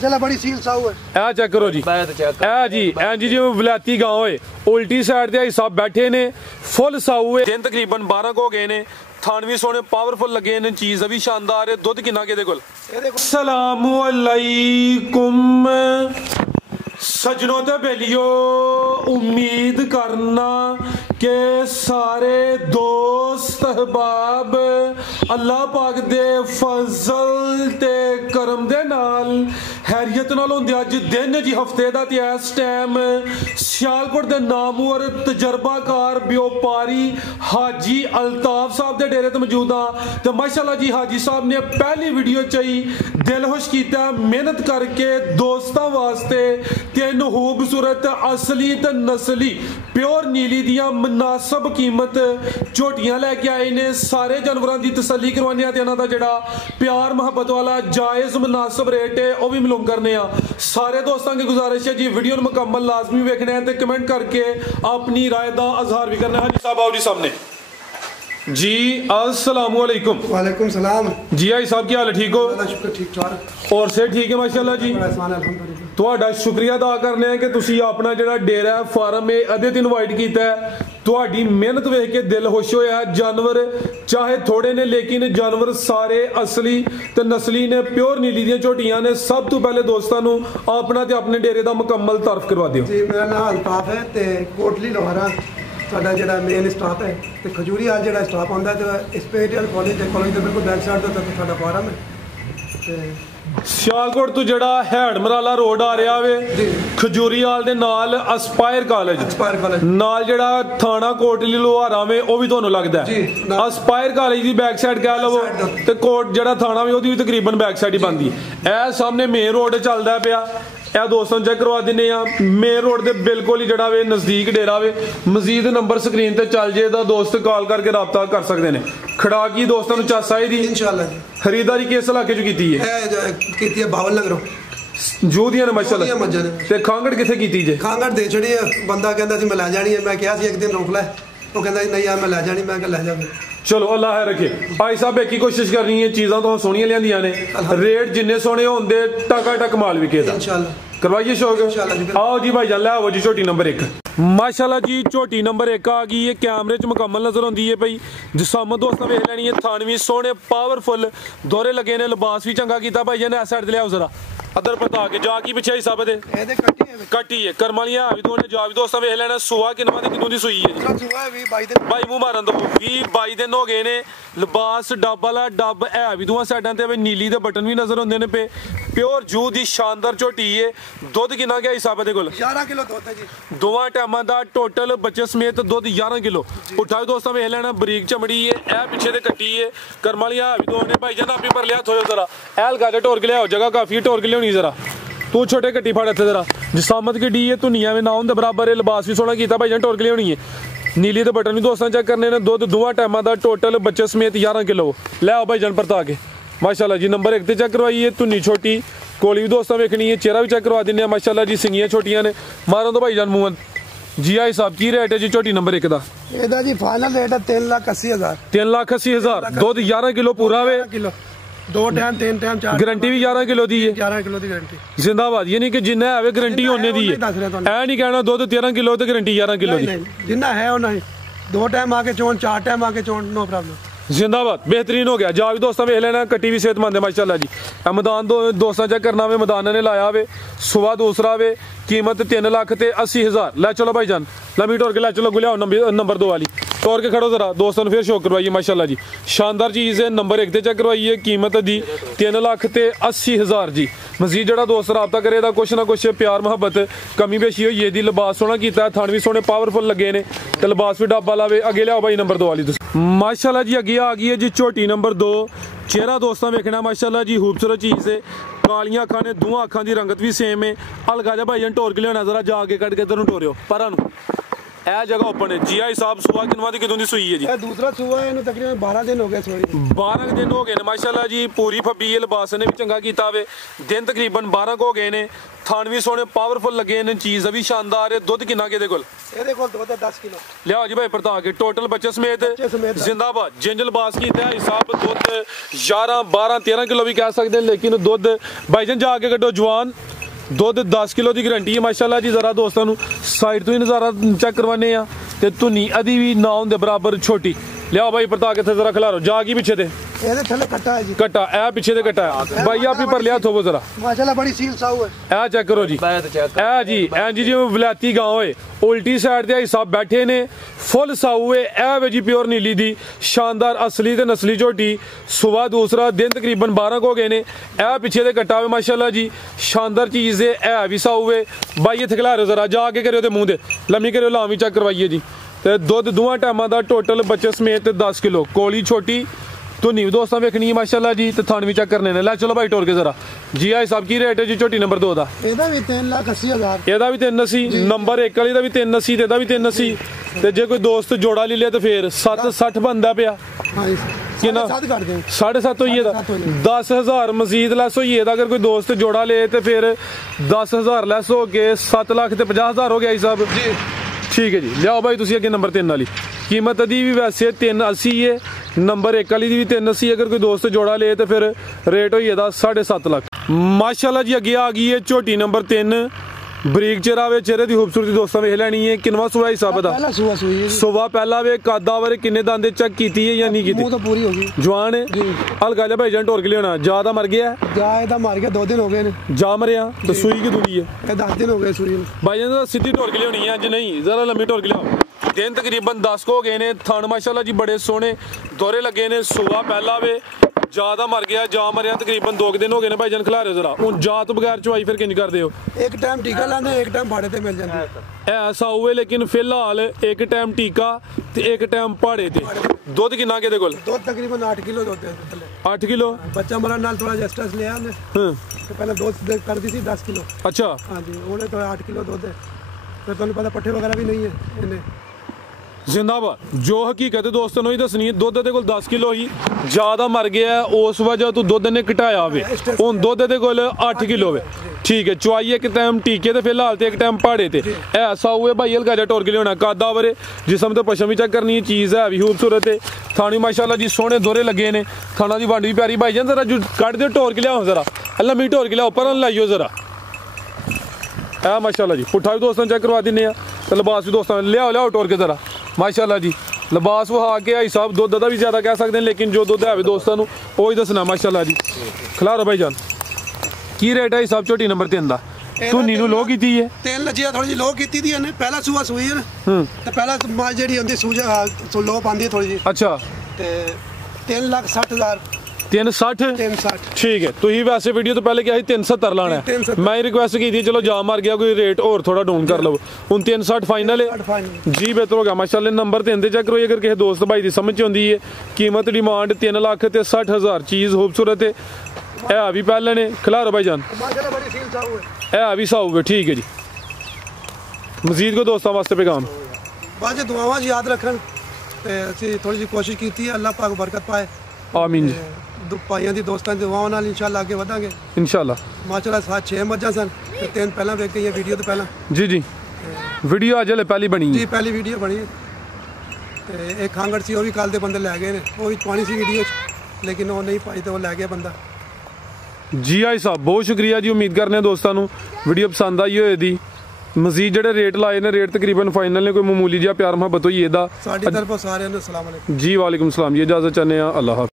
चला बड़ी सील साऊ है। ए चेक करो जी, ए जी एन जी वलायती गांव है, उल्टी साइड ते साहब बैठे ने, फुल साऊ है। दिन तकरीबन 12 को हो गए ने, थानवी सोने पावरफुल लगे ने, चीज अभी शानदार है। दुध किन्ना के कोल? अस्सलामु अलैकुम सजनों ते बेलियो, उम्मीद करना के सारे दोस्त अहबाब अल्लाह पाक दे फजल ते करम दे नाल हैरियत नाल होंदे। अज दिन जी हफ्ते दा ते इस टाइम सियालकोट दे नामवर तजर्बाकार व्यापारी हाजी अल्ताफ साहब दे डेरे ते मौजूद हां। ते माशाअल्लाह जी हाजी साहब ने पहली वीडियो च ही दिल खुश कीता, मेहनत करके दोस्तां वास्ते तीन खूबसूरत असली ते नस्ली प्योर नीली दियां मुनासब कीमत झोटियां लेके आए ने। सारे जानवरों की तसल्ली करवाने ते इन्हां दा जेड़ा प्यार मुहब्बत वाला जायज़ मुनासब रेट है वह भी मालूम करने आ। सारे दोस्तों की गुजारिश है जी वीडियो मुकम्मल लाजमी वेखना है, कमेंट करके अपनी राय का इजहार भी करना है। हाजी साहब आओ जी सामने जी। अस्सलामु अलैकुम। वालेकुम सलाम जी। हाजी साहब की हाल है? ठीक हो? शुक्र ठीक ठाक और से ठीक है माशाल्लाह जी। तुहाडा शुक्रिया अदा करने हैं कि तुसी अपना जेड़ा डेरा है फार्म है अदे ते इनवाइट कीता है। तुहाडी मेहनत वेख के दिल खुश होया। जानवर चाहे थोड़े ने लेकिन जानवर सारे असली ते नस्ली ने, प्योर नीली दियां झोटियां ने। सब तो पहले दोस्तों नू अपना ते अपने डेरे दा मुकम्मल तारफ करवा दियो जी। मेरा नाम अल्ताफ है ते कोटली लोहारा साडा जेड़ा मेन स्टाफ है ते खजूरी हाल जेड़ा स्टाफ आंदा ते स्पेशल कॉलेज दे बिल्कुल बैक साइड ते साडा फार्म है ते सियालकोट तो जेड़ा हैड मराला रोड आ रहा वे खजूरी हाल दे नाल अस्पायर कॉलेज नाल जेड़ा थाना कोटली लोहारा में वो भी तुहानू लगदा है। अस्पायर कॉलेज दी बैक साइड कह लवो ते कोट जेड़ा थाना वे ओदी भी तकरीबन बैक साइड ही बनदी है। ए सामने मेन रोड चलदा पिया, यह दोस्तों चेक करवा दिने मेन रोड के बिल्कुल ही जड़ा वे नजदीक डेरा वे। मजीद नंबर स्क्रीन ते चल जे दा दोस्त कॉल करके रब्ता कर सकते हैं। खड़ाक की दोस्तों नू चस आई दी इंशाअल्लाह। खरीदारी किस इलाके चो कीती है? कीती है बावल नगरों जू दियां ने माशाअल्लाह। ते खांगड़ किथे कीती जे? खांगड़ दे छड़ी है। बंदा कहंदा सी मैं ले जानी है, मैं कहा सी एक दिन रोक ले, वो कहंदा नहीं यार मैं ले जानी, मैं ले जा। चलो अल्लाह है रखे। भाई साहब एक ही कोशिश करनी है, चीज़ां तो सोहनियां लियांदियां ने, रेट जिन्ने सोहने होंदे टका टक माल विकेदा इंशाअल्लाह। करवाइए शौक। आओ जी भाई जान लो जी झोटी नंबर 1 माशाल्लाह जी। झोटी नंबर 1 आ गई है, कैमरे च मुकम्मल नजर आती है भाई। जिसम दोस्तों वेख लैनी है, थानवी सोने पावरफुल दोहरे लगे ने, लिबास भी चंगा किया भाई जान। इस साइड लियाओ जरा अदर पता के जा की पिछे हिसाब दे कट्टी है कर्म वालियां भी तो जा भी दोस्तों वेख लेना। सुआ किन्ना किन्नों दी सूई है भाई मुंह मारन दो। 20-22 दिन हो गए ने। लिबास डब वाला डब है भी दोवां साइडां ते नीली दे बटन भी नजर आंदे ने पे। प्योर जू दी शानदार झोटी है। दुध किन्ना गया हिसाब दे कोल? 11 किलो दुध है जी। दोवां टाइमां दा टोटल बच्चे समेत दुध 11 किलो। उठा दोस्तों वेख लेना बरीक चमड़ी है, ए पिछे ते कट्टी है कर्म वालियां भी दो ने भाई जान। आप पर लिया थोयो जरा एल गाजे टोर के लियाओ, जगह काफी टोर के लियानी जरा। तू छोटे कट्टी फाड़ इत्थे जरा। जिसामत की डी है धुनिया में ना होंदे बराबर है। लिबास भी सोहना कीता भाई जान, टोर के लियानी है। नीली दे बटन भी दोस्तों चेक करने ने। दुध दोवां टाइमां दा टोटल बच्चे समेत 11 किलो। ले आओ भाई जान परता के माशाल्लाह जी। नंबर 1 ते चेक करवाई है, धुनी छोटी कोली भी दोस्तों वेखनी है, चेहरा भी चेक करवा दिने माशाल्लाह जी। सिंगियां छोटियां ने, मारो तो भाई जान मुंह जी। आई साहब की रेट है जी झोटी नंबर 1 दा? एदा जी फाइनल रेट है 3,80,000। 3,80,000 दुध 11 किलो पूरा वे। दो टाइम 3 टाइम 4 गारंटी भी 11 किलो दी है। 11 किलो दी गारंटी जिंदाबाद। ये नहीं कि जिन्ना है गारंटी होने दी है, ऐ नहीं कहना दुध 13 किलो तो गारंटी 11 किलो दी। जिन्ना है उन्ना ही 2 टाइम आके चोन 4 टाइम आके चोन नो प्रॉब्लम। जिंदाबाद बेहतरीन हो गया। जा भी दोस्तों वेख लेना, कट्टी भी सेहतमंद है माशाल्लाह जी। मैदान दोस्तों चेक करना वे, मैदान ने लाया वे। सुबह दूसरा वे, कीमत 3,80,000। लै चलो भाई जान लंबी टोर के लै चलो गुलियाओ नंबर 2 वाली टोर के खड़ो जरा। दोस्तों ने फिर शो करवाइए माशाल्लाह जी। शानदार चीज़ है। नंबर 1 ते चेक करवाइए, कीमत दी 3,80,000 जी। मजीद जड़ा दोस्त रब्ता करे दा कुछ ना कुछ प्यार मुहब्बत कमी बेशी होई है। लिबास सोहना कीता है, थान भी सोहने पावरफुल लगे ने, ते लिबास भी डब वाला वे। अगे लियाओ भाई नंबर 2 वाली माशाल्लाह जी। अगे आ गई है जी झोटी नंबर 2। चेहरा दोस्तों वेखना माशाल्लाह जी, खूबसूरत चीज़ है। कालियां अखां ने, दोवां अखां दी रंगत भी सेम है। हल्का जा भाई जान टोर के लिया जरा, जाके कट के इधर टोरियो पर ਇਹ ਜਗ੍ਹਾ ਓਪਨ ਹੈ ਜੀ ਆਈ ਸਾਹਿਬ। ਸੂਆ ਕਿੰਨਵਾਂ ਦੀ ਕਿਦੋਂ ਦੀ ਸੂਈ ਹੈ ਜੀ? ਇਹ ਦੂਸਰਾ ਸੂਆ ਇਹਨੂੰ ਤਕਰੀਬਨ 12 ਦਿਨ ਹੋ ਗਏ ਸੋਈ। 12 ਦਿਨ ਹੋ ਗਏ ਨੇ ਮਾਸ਼ਾਅੱਲਾ ਜੀ। ਪੂਰੀ ਫੱਬੀ ਲਿਬਾਸ ਨੇ ਵੀ ਚੰਗਾ ਕੀਤਾ ਵੇ। ਦਿਨ ਤਕਰੀਬਨ 12 ਹੋ ਗਏ ਨੇ। ਥਣ ਵੀ ਸੋਹਣੇ ਪਾਵਰਫੁਲ ਲੱਗੇ ਨੇ। ਚੀਜ਼ ਵੀ ਸ਼ਾਨਦਾਰ ਹੈ। ਦੁੱਧ ਕਿੰਨਾ ਕਿਹਦੇ ਕੋਲ? ਇਹਦੇ ਕੋਲ ਦੁੱਧ 10 ਕਿਲੋ। ਲਿਆਓ ਜੀ ਭਾਈ ਪਰਤਾ ਕੇ ਟੋਟਲ ਬੱਚੇ ਸਮੇਤ ਜ਼ਿੰਦਾਬਾਦ। ਜਿੰਜ ਲਿਬਾਸ ਕੀਤਾ ਹੈ ਹਿਸਾਬ ਦੁੱਧ 11 12 13 ਕਿਲੋ ਵੀ ਕਹਿ ਸਕਦੇ ਲੇਕਿਨ ਦੁੱਧ ਭਾਈਜਾਨ ਜਾ ਕੇ ਕੱਢੋ ਜਵਾਨ। ਦੁੱਧ 10 ਕਿਲੋ ਦੀ ਗਰੰਟੀ ਹੈ ਮਾਸ਼ਾਅੱਲਾ ਜੀ। ਜ਼ਰਾ ਦੋਸਤਾਂ ਨੂੰ ਸਾਈਡ ਤੋਂ ਹੀ ਨਜ਼ਾਰਾ ਚੈੱਕ ਕਰਵਾਨੇ ਆ ਤੇ ਧੁਨੀ ਅਦੀ ਵੀ ਨਾ ਹੁੰਦੇ ਬਰਾਬਰ ਛੋਟੀ। ਲਿਆਓ ਭਾਈ ਪਰਤਾ ਕੇ ਜ਼ਰਾ ਖਿਲਾਰੋ ਜਾ ਕੀ ਪਿੱਛੇ ਤੇ ਇਹਦੇ ਥੱਲੇ ਕੱਟਾ ਹੈ ਜੀ। ਕੱਟਾ ਇਹ ਪਿੱਛੇ ਤੇ ਕੱਟਾ ਹੈ ਭਾਈ ਆਪ ਹੀ ਪਰ ਲਿਆ ਥੋਵੋ ਜ਼ਰਾ ਮਾਸ਼ਾਅੱਲਾ ਬੜੀ ਸੀਲ ਸਾਊ ਹੈ। ਇਹ ਚੈੱਕ ਕਰੋ ਜੀ ਇਹ ਜੀ ਐਂ ਜੀ ਜਿਵੇਂ ਵਲਾਇਤੀ ਗਾਂ ਹੋਏ ਉਲਟੀ ਸਾਈਡ ਤੇ ਹਿਸਾਬ ਬੈਠੇ ਨੇ ਫੁੱਲ ਸਾਊ ਹੈ। ਇਹ ਵੇ ਜੀ ਪਿਓਰ ਨੀਲੀ ਦੀ ਸ਼ਾਨਦਾਰ ਅਸਲੀ ਤੇ ਨਸਲੀ ਝੋਟੀ। ਸੁਬਹ ਦੂਸਰਾ ਦਿਨ ਤਕਰੀਬਨ 12 ਹੋ ਗਏ ਨੇ। ਇਹ ਪਿੱਛੇ ਤੇ ਕੱਟਾ ਵੇ ਮਾਸ਼ਾਅੱਲਾ ਜੀ ਸ਼ਾਨਦਾਰ ਚੀਜ਼ ਹੈ। ਇਹ ਵੀ ਸਾਊ ਹੈ ਭਾਈ ਇੱਥੇ ਖਿਲਾ ਰਹੇ ਜ਼ਰਾ ਜਾ ਕੇ ਕਰਿਓ ਤੇ ਮੂੰਹ ਦੇ ਲੰਮੀ ਕਰਿਓ ਲਾਵੀਂ ਚੈੱਕ ਕਰਵਾਈਏ ਜੀ। ਤੇ ਦੁੱਧ ਦੋਵਾਂ ਟਾਈਮਾਂ ਦਾ ਟੋਟਲ ਬੱਚੇ ਸਮੇਤ 10 ਕਿਲੋ। ਕੋਲੀ ਛੋਟੀ ਧੁਨੀ ਵੀ ਦੋਸਤਾਂ ਵੇਖਣੀ ਹੈ ਮਾਸ਼ਾਅੱਲਾ ਜੀ ਤੇ ਥਣ ਵੀ ਚੈੱਕ ਕਰਨੇ ਨੇ। ਲੈ ਚਲੋ ਭਾਈ ਟੋਰ ਕੇ ਜ਼ਰਾ ਜੀ ਆਈ ਸਾਹਿਬ ਕੀ ਰੇਟ ਹੈ ਜੀ ਝੋਟੀ ਨੰਬਰ 2 ਦਾ? ਇਹਦਾ ਵੀ 3,80,000। ਇਹਦਾ ਵੀ 380 ਨੰਬਰ 1 ਵਾਲੀ ਦਾ ਵੀ 380 ਤੇ ਇਹਦਾ ਵੀ 380 ਤੇ ਜੇ ਕੋਈ ਦੋਸਤ ਜੋੜਾ ਲੈ ਲਿਆ ਤੇ ਫੇਰ 760 ਬਣਦਾ ਪਿਆ। ਹਾਂਜੀ ਕਿੰਨਾ 7.5 ਹੋਈ ਇਹਦਾ 10,000 ਮਜ਼ੀਦ ਲੈਸ ਹੋਈ ਇਹਦਾ। ਅਗਰ ਕੋਈ ਦੋਸਤ ਜੋੜਾ ਲੇ ਤੇ ਫਿਰ 10,000 ਲੈਸ ਹੋ ਕੇ 7,50,000 ਹੋ ਗਿਆ ਜੀ ਸਾਹਿਬ ਜੀ। ਠੀਕ ਹੈ ਜੀ ਲਿਆਓ ਭਾਈ ਤੁਸੀਂ ਅੱਗੇ ਨੰਬਰ 3 ਵਾਲੀ ਕੀਮਤ ਦੀ ਵੀ ਵੈਸੇ 380 ਹੈ। ਨੰਬਰ 1 ਵਾਲੀ ਦੀ ਵੀ 380। ਅਗਰ ਕੋਈ ਦੋਸਤ ਜੋੜਾ ਲੇ ਤੇ ਫਿਰ ਰੇਟ ਹੋਈ ਇਹਦਾ 7.5 ਲੱਖ ਮਾਸ਼ਾਅੱਲਾ ਜੀ। ਅੱਗੇ ਆ ਗਈ ਹੈ ਝੋਟੀ ਨੰਬਰ 3 ਬਰੀਕ ਚਿਹਰਾ ਵੇ ਚਿਹਰੇ ਦੀ ਖੂਬਸੂਰਤੀ ਦੋਸਤਾਂ ਵੇਖ ਲੈਣੀ ਹੈ। ਕਿੰਨਵਾ ਸੂਆ ਹਿਸਾਬ ਦਾ? ਪਹਿਲਾ ਸੂਆ ਸੂਈ ਹੈ। ਸੁਬਾ ਪਹਿਲਾ ਵੇ ਕਾਦਾ ਵਾਰੇ ਕਿੰਨੇ ਦੰਦੇ ਚੈੱਕ ਕੀਤੀ ਹੈ ਜਾਂ ਨਹੀਂ ਕੀਤੀ? ਮੂੰਹ ਤਾਂ ਪੂਰੀ ਹੋ ਗਈ ਜਵਾਨ ਹੈ ਹਲਕਾ ਜਿਹਾ ਭਾਈ ਜਾਨ ਢੋਰ ਕੇ ਲਿਆਉਣਾ। ਜਾ ਦਾ ਮਰ ਗਿਆ ਜਾ ਇਹਦਾ ਮਰ ਗਿਆ 2 ਦਿਨ ਹੋ ਗਏ ਨੇ। ਜਾ ਮਰਿਆ ਤੇ ਸੂਈ ਕਿ ਦੂਰੀ ਹੈ? ਇਹ 10 ਦਿਨ ਹੋ ਗਏ ਸੂਈ ਨੂੰ। ਭਾਈ ਜਾਨ ਦਾ ਸਿੱਧੀ ਢੋਰ ਕੇ ਲਿਆਉਣੀ ਹੈ ਅੱਜ ਨਹੀਂ ਜ਼ਰਾ ਲੰਮੀ ਢੋਰ ਕੇ ਲਿਆਓ। ਦਿਨ ਤਕਰੀਬਨ 10 ਹੋ ਗਏ ਨੇ। ਥਣ ਮਾਸ਼ਾਅੱਲਾ ਜੀ ਬੜੇ ਸੋਹਣੇ ਦੋਰੇ ਲੱਗੇ ਨੇ। ਸੁਬਾ ਪਹਿਲਾ ਵੇ ਜਾ ਮਰ ਗਿਆ ਜਾ ਮਰਿਆ ਤਕਰੀਬਨ 2 ਦਿਨ ਹੋ ਗਏ ਨੇ। ਭਾਈ ਜਾਨ ਖਿਲਾ ਰਹੇ ਜ਼ਰਾ ਹੁਣ ਜਾ ਤੋਂ ਬਗੈਰ ਚਵਾਈ ਫਿਰ ਕਿੰਜ ਕਰਦੇ ਹੋ? ਇੱਕ ਟਾਈਮ ਟੀਕਾ ਲਾਉਂਦੇ ਇੱਕ ਟਾਈਮ ਭਾੜੇ ਤੇ ਮਿਲ ਜਾਂਦੀ ਐਸਾ ਹੋਵੇ ਲੇਕਿਨ ਫਿਲਹਾਲ ਇੱਕ ਟਾਈਮ ਟੀਕਾ ਤੇ ਇੱਕ ਟਾਈਮ ਭਾੜੇ ਤੇ। ਦੁੱਧ ਕਿੰਨਾ ਕਿਹਦੇ ਕੋਲ? ਦੁੱਧ ਤਕਰੀਬਨ 8 ਕਿਲੋ ਦੁੱਧ ਹੈ ਥੱਲੇ। 8 ਕਿਲੋ ਬੱਚਾ ਮਰਨ ਨਾਲ ਥੋੜਾ ਜਸਟਸ ਲਿਆ ਨੇ। ਤੇ ਪਹਿਲਾਂ ਦੁੱਧ ਕਰਦੀ ਸੀ 10 ਕਿਲੋ। ਅੱਛਾ ਹਾਂਜੀ ਉਹਨੇ ਤਾਂ 8 ਕਿਲੋ ਦੁੱਧ ਹੈ। ਤੇ ਤੁਹਾਨੂੰ ਪਤਾ ਪੱਠੇ ਵਗੈਰਾ ਵੀ ਨਹੀਂ ਹੈ ਇਹਨੇ। ਜ਼ਿੰਦਾਬਾਦ ਜੋ ਹਕੀਕਤ ਦੋਸਤਾਂ ਨੂੰ ਹੀ ਦੱਸਣੀ ਹੈ। ਦੁੱਧ ਦੇ ਕੋਲ 10 ਕਿਲੋ ਹੀ ਜ਼ਿਆਦਾ ਮਰ ਗਿਆ ਉਸ ਵਜ੍ਹਾ ਤੋਂ ਦੁੱਧ ਨੇ ਘਟਾਇਆ ਵੇ। ਹੁਣ ਦੁੱਧ ਦੇ ਕੋਲ 8 ਕਿਲੋ ਵੇ। ਠੀਕ ਹੈ ਚੁਆਈ ਇੱਕ ਟਾਈਮ ਟੀਕੇ ਤੇ ਫਿਲਹਾਲ ਤੇ ਇੱਕ ਟਾਈਮ ਪਹਾੜੇ ਤੇ। ਐਸਾ ਹੋਏ ਭਾਈ ਹਲਕਾ ਜਿਹਾ ਟੋਰ ਕੇ ਲਿਆਉਣਾ ਕਾਦਾ ਵਰੇ ਜਿਸਮ ਤੇ ਪਸ਼ਮ ਵੀ ਚੈੱਕ ਕਰਨੀ ਹੈ। ਚੀਜ਼ ਹੈ ਵੀ ਖੂਬਸੂਰਤ ਹੈ। ਥਾਣੀ ਮਾਸ਼ਾਅੱਲਾ ਜੀ ਸੋਹਣੇ ਦੋਰੇ ਲੱਗੇ ਨੇ। ਖਾਣਾ ਦੀ ਵੰਡ ਵੀ ਪਿਆਰੀ ਭਾਈ ਜਾਨ ਜ਼ਰਾ ਕੱਢ ਦਿਓ ਟੋਰ ਕੇ ਲਿਆਓ ਜ਼ਰਾ ਲੰਮੀ ਟੋਰ ਕੇ ਲਿਆਓ ਪਰ ਲਾਈਓ ਜ਼ਰਾ। ਇਹ ਮਾਸ਼ਾਅੱਲਾ ਜੀ ਪੁੱਠਾ ਵੀ ਦੋਸਤਾਂ ਚੈੱਕ ਕਰਵਾ ਦਿੰਨੇ ਆ ਤੇ ਲਿਬਾਸ ਵੀ ਦੋਸਤਾਂ ਲਿਆਓ ਟੋਰ ਕੇ ਜ਼ਰਾ ਮਾਸ਼ਾਅੱਲਾ ਜੀ। ਲਿਬਾਸ ਵਹਾ ਕੇ ਆਈ ਸਾਹਿਬ ਦੁੱਧ ਦਾ ਵੀ ਜ਼ਿਆਦਾ ਕਹਿ ਸਕਦੇ ਨੇ ਲੇਕਿਨ ਜੋ ਦੁੱਧ ਹੈ ਦੋਸਤਾਂ ਨੂੰ ਉਹ ਹੀ ਦੱਸਣਾ ਮਾਸ਼ਾਅੱਲਾ ਜੀ। ਖਿਲਾਰੋ ਭਾਈ ਜਾਨ ਕੀ ਰੇਟ ਹੈ ਸਾਹਿਬ ਝੋਟੀ ਨੰਬਰ 3 ਦਾ? ਧੁਨੀ ਨੂੰ ਲੋ ਕੀਤੀ ਹੈ 3 ਲੱਜੀਆ ਥੋੜੀ ਜਿਹੀ ਲੋ ਕੀਤੀ ਦੀ ਇਹਨੇ। ਪਹਿਲਾ ਸੂਆ ਸੂਈ ਹੈ ਨਾ ਤੇ ਪਹਿਲਾ ਮਾਲ ਜਿਹੜੀ ਹੁੰਦੀ ਸੂਜਾ ਲੋ ਪਾਉਂਦੀ ਹੈ ਥੋੜੀ ਜਿਹੀ। ਅੱਛਾ ਤੇ 3,60,000 360 ਠੀਕ ਹੈ। ਤੁਸੀਂ ਵੈਸੇ ਵੀਡੀਓ ਤੋਂ ਪਹਿਲੇ ਕਿਹਾ ਸੀ 370 ਲਾਣਾ ਹੈ। ਮੈਂ ਹੀ ਰਿਕੁਐਸਟ ਕੀਤੀ ਚਲੋ ਜਾ ਮਾਰ ਗਿਆ ਕੋਈ ਰੇਟ ਹੋਰ ਥੋੜਾ ਡਾਊਨ ਕਰ ਲਵੋ। ਹੁਣ 360 ਫਾਈਨਲ ਹੈ ਜੀ ਬਿਹਤਰ ਹੋ ਗਿਆ ਮਾਸ਼ਾਅੱਲਾ। ਨੰਬਰ 3 ਤੇ ਚੈੱਕ ਕਰੋ ਅਗਰ ਕਿਸੇ ਦੋਸਤ ਭਾਈ ਦੀ ਸਮਝ ਆਉਂਦੀ ਹੈ। ਕੀਮਤ ਡਿਮਾਂਡ 3 ਲੱਖ ਤੇ 60,000 ਚੀਜ਼ ਖੂਬਸੂਰਤ ਹੈ। ਇਹ ਵੀ ਪਹਿਲੇ ਨੇ ਖਿਲਾਰੋ ਭਾਈ ਜਾਨ ਇਹ ਵੀ ਸਾਊ ਹੈ। ਠੀਕ ਹੈ ਜੀ ਮਜ਼ੀਦ ਕੋ ਦੋਸਤਾਂ ਵਾਸਤੇ ਪੈਗਾਮ ਬਾਅਦ ਦੁਆਵਾਂ ਯਾਦ ਰੱਖਣ ਤੇ ਅਸੀਂ ਥੋੜੀ ਜਿਹੀ ਕੋਸ਼ਿਸ਼ ਕੀਤੀ ਹੈ। ਅੱਲਾਹ ਪਾਕ ਬਰਕਤ ਪਾਏ ਆਮੀਨ ਜੀ। ਭਾਈਆਂ ਦੀ ਦੋਸਤਾਂ ਦੀ ਦੁਆਵਾਂ ਨਾਲ ਇਨਸ਼ਾਅੱਲਾ ਅੱਗੇ ਵਧਾਂਗੇ ਇਨਸ਼ਾਅੱਲਾ। ਮਾਸ਼ਾਅੱਲਾ 6 ਮੱਝਾਂ ਸਨ ਤੇ 3 ਪਹਿਲਾਂ ਵੇਖ ਗਈਆਂ ਵੀਡੀਓ ਤੋਂ ਪਹਿਲਾਂ। ਜੀ ਜੀ ਵੀਡੀਓ ਅੱਜ ਹਲੇ ਪਹਿਲੀ ਬਣੀ ਜੀ ਪਹਿਲੀ ਵੀਡੀਓ ਬਣੀ ਤੇ ਇੱਕ ਖਾਂਗੜ ਸੀ ਉਹ ਵੀ ਕੱਲ ਦੇ ਬੰਦੇ ਲੈ ਗਏ ਨੇ। ਉਹ ਵੀ ਪਾਣੀ ਸੀ ਵੀਡੀਓ 'ਚ ਲੇਕਿਨ ਉਹ ਨਹੀਂ ਪਾਈ ਤੇ ਉਹ ਲੈ ਗਿਆ ਬੰਦਾ। ਜੀ ਆਈ ਸਾਹਿਬ ਬਹੁਤ ਸ਼ੁਕਰੀਆ ਜੀ। ਉਮੀਦ ਕਰਨੇ ਆ ਦੋਸਤਾਂ ਨੂੰ ਵੀਡੀਓ ਪਸੰਦ ਆਈ ਹੋਏ ਦੀ। ਮਜ਼ੀਦ ਜਿਹੜੇ ਰੇਟ ਲਾਏ ਨੇ ਰੇਟ ਤਕਰੀਬਨ ਫਾਈਨਲ ਨੇ। ਕੋਈ ਮਾਮੂਲੀ ਜਿਹਾ ਪਿਆਰ ਮੁਹੱਬਤ ਹੋਈ ਇਹਦਾ ਸਾਡੀ ਤਰਫੋਂ ਸਾਰਿਆਂ ਨੂੰ ਅਸਲਾਮ ਅਲੈਕੁਮ ਜੀ। ਵਾਲੇਕੁਮ ਸਲਾਮ ਜੀ। ਇਜਾਜ਼ਤ ਚਾਹੁੰਦੇ ਆ। ਅੱਲਾਹ ਹਾਫਿਜ਼।